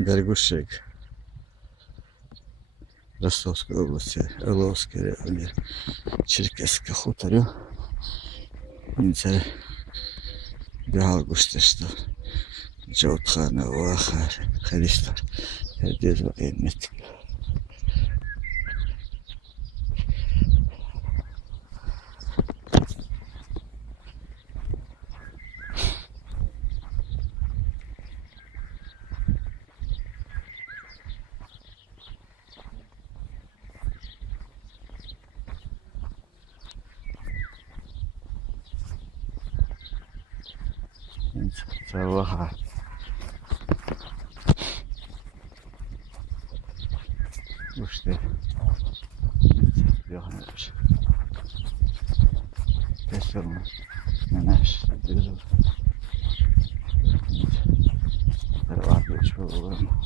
Горгушек, Ростовской области, Орловский район, Черкесский хуторю. Це бігав гуштешта. Джоутхана Уаха, Хариста, Дезва Эммет. Це вага. Ушти. Бігнеш. Песом. Менеш. Дезва. Переваги чоловіком.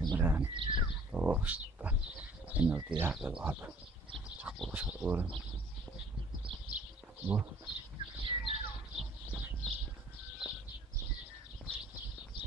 Imran Osta inno tiedä vahva sakuusa uuden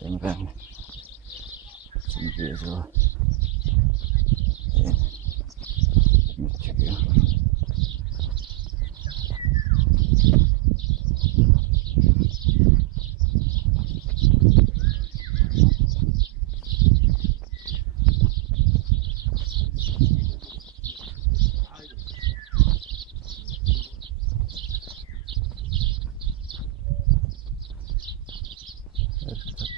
Imran sen bizo nyt çıkıyor.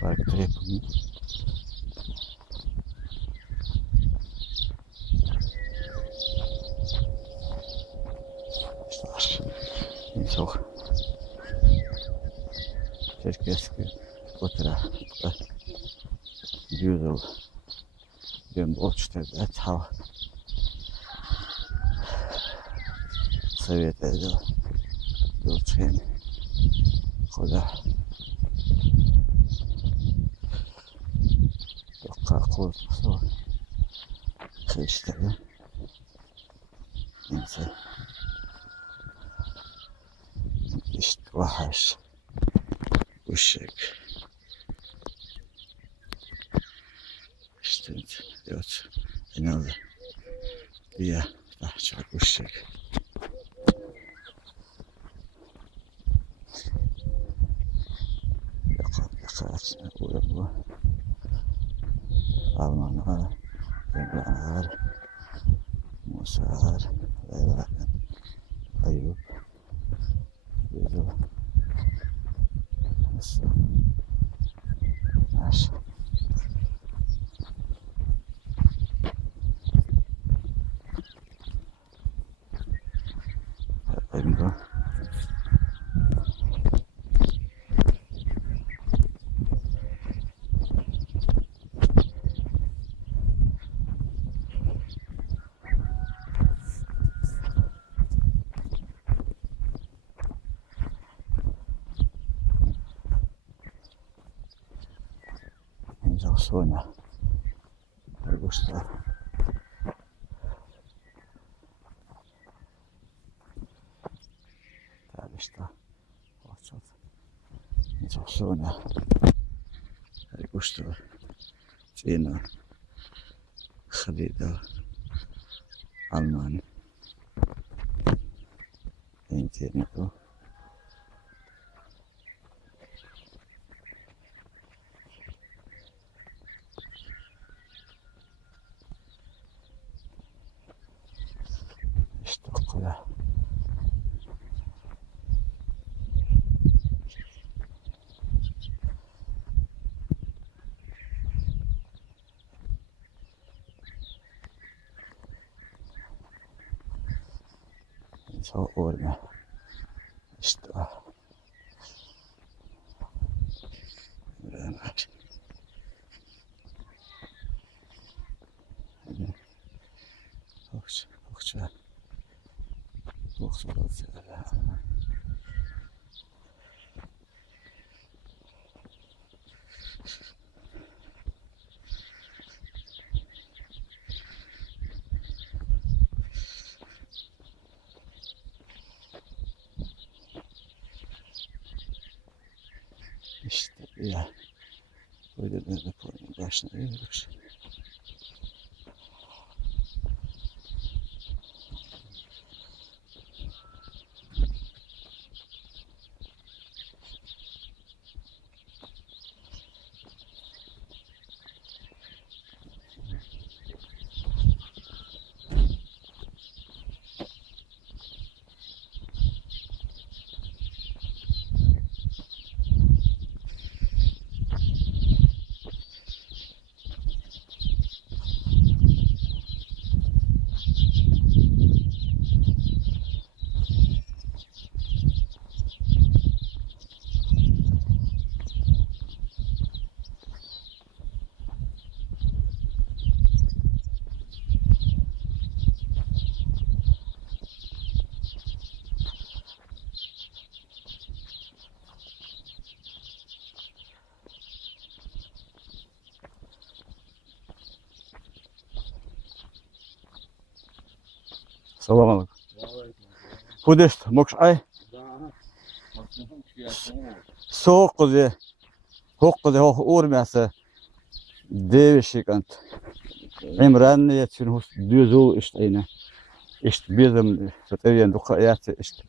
Park tripom. Что ж, ничего. Черкесский утро. Бюзел. Бем отчет, это совет это был член. Куда? Какой слово? Христос. Нельзя. İştihar, ışık, işte evet, inanılmaz diye daha çok ışık. Yakarsın, uğraşma. Almanlar, Englanlar, Musa'lar, Leylakan, Ayup, Yüzü. Nasıl? Nasıl? Benim de. Sonia, me gusta. Täällä está. Iso Sonia, me gusta. Siinä Khalida Alman. En tiedä tuo. Stokkoja. Se on orme. Istua. Yleensä. Oksa. Oksa siellä. İşte ya. Böyle de koyun başına yürüyoruz. Selam aleyküm. Kudest, mokş ay. Soğuk kuzi. Hok kuzi, hok uğurmayası. Devişik ant. İmran yetsin, düzü işte yine. İşte bizim eviyen duka yatı işte.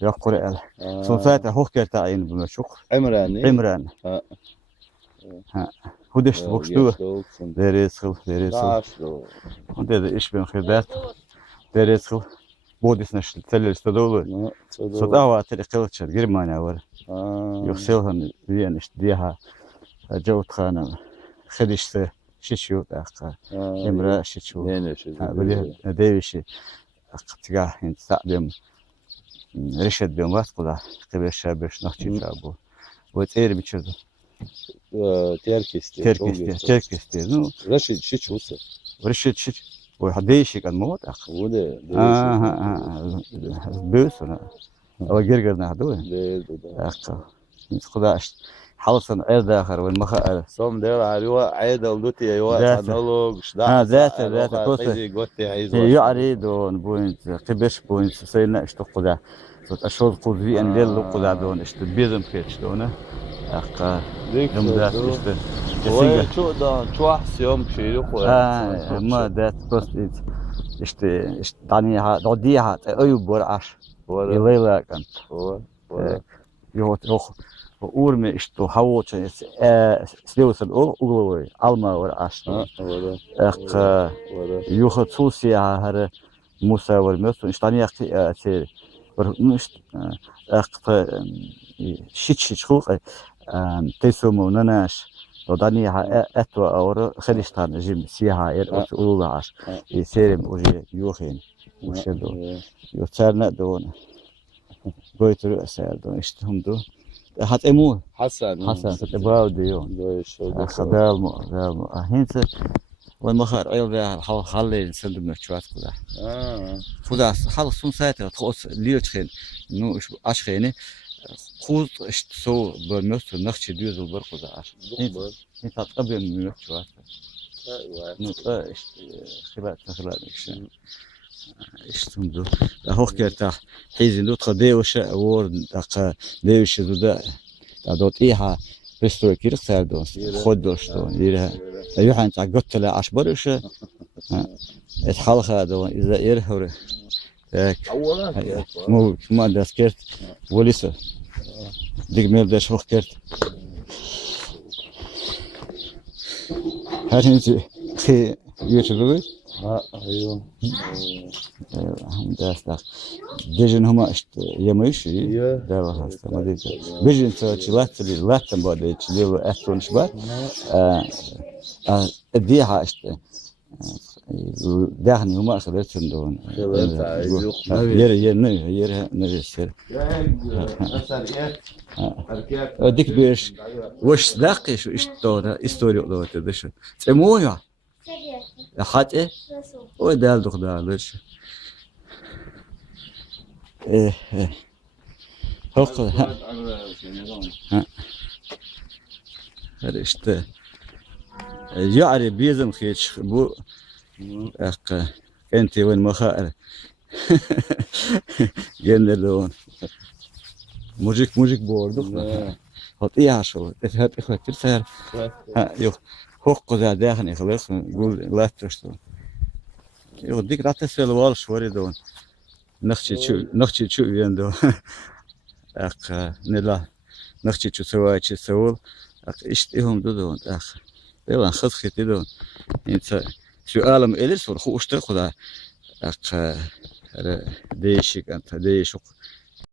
Yok kuru el. Son zaten hok kerta ayın bunu çok. İmran. Ha. Kudest, mokş du. Deriz kıl, deriz kıl. Dedi iş ben khidmat. Deriz kıl. Bodisne teller istedolu. Sodava teliqilçer Germaniya var. Yok selhan diyen işte diha. Jawt khana. Khidişte şişiyor dakika. Emre şişiyor. Böyle devişi. Aktiga hint sa'dem. Reşed ben vas kula. Kıbeş şabeş nakçı bu. Bu teyir biçirdi. Terkesti. No. Reşed şişiyorsa. Reşed şiş. Bu değişik an mı var? O da. Büyüsün. Ama gergerden değil mi? Dakika. Kudaş. حلصن عيد آخر والمخا صوم دير على عيد ولدتي أيوة تنولوج ذات توصل يعريدون بوينت قبش بوينت سينا اشتقوا ذا أشوف قضي أن ليل قضى دون اشت بيزم كيتش دونه أقا يوم ذات اشت شو ده شو أحسيهم شيء ما ذات بس اشت دانيها دوديها أيوب برعش يليلا كانت يهوت Urme işte havoçan slevsel uğulur alma var aslında. Yuha Susiya her Musa var mesela işte hani şey var işte şiç huk tesumu nanas وداني أتوا أورا خليشتان جيم سيها أت أولو عش سيرم وجي يوخين وشدو يوتشارنا دون بيترو أسير دون إشتهم دو هتأمون حسن تتباو ديون خدال مو هنت والمخار أيضا ده حلي سند مشوات كذا كذا حال سون ساعة تخص ليوتشين إنه إيش أشخيني خود إشت سو برمست نخشى ديوز البرقة عش هنت تقبل من مشوات نقطة إشت خلات إيش İşte hoş kerta hizin dut kadevş or da devş duda dot iha resto kir serdon خدوشتون يرها يوحنا تعقدت له عشبرش الحلقه هذا اذا يرهر مو ما دسكرت ولسه ديك ميل داش hoş kert هل انت في يوتيوب ايوه ده ديجن هما يمش ده هسه ما دي بيجن تشلات لاتم بعد تشلو اثون شبات ديها دهني هما اخذتهم دون ير نجسر ديك بيش وش لاقي شو استوري ده تدش تمويا حتى ودال دخدالش هوق هذا işte يعني بيزم خيش بو اق انت وين مخاء جنلون موجيك بوردو Hot iyi haşol. Hep ihletir ser. Ha yok. Hok güzel değen ihlesin. Gul latıştı. Yok dik rahat söyle wal şwari don. Nakçı çu yendo. Ak ne la. Nakçı çu savaçı savul. Ak işte hum don. Ak. Devan khit don. İnsan şu alam elir sor. Hoşta kuda. Ak değişik anta değişik.